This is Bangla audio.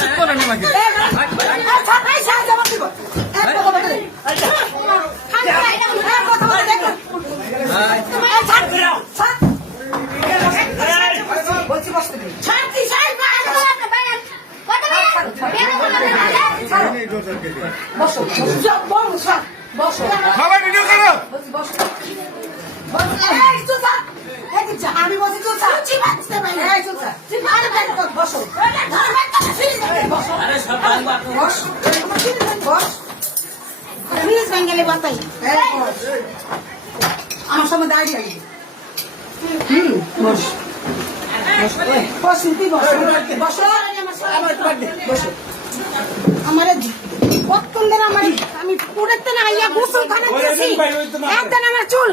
চুপ করেন আমাকে বসো বসো সবাই ভিডিও করো। বসো আমি বসো বসো বেঙ্গলি বাতাই আমার সামনে দাঁড়িয়ে হুম বস বস তুই বস বসো। আমার আমার কতক্ষণ ধরে আমার আমি পুরেতে না আইয়া গোসল খানা দিয়েছি একদিন আমার চুল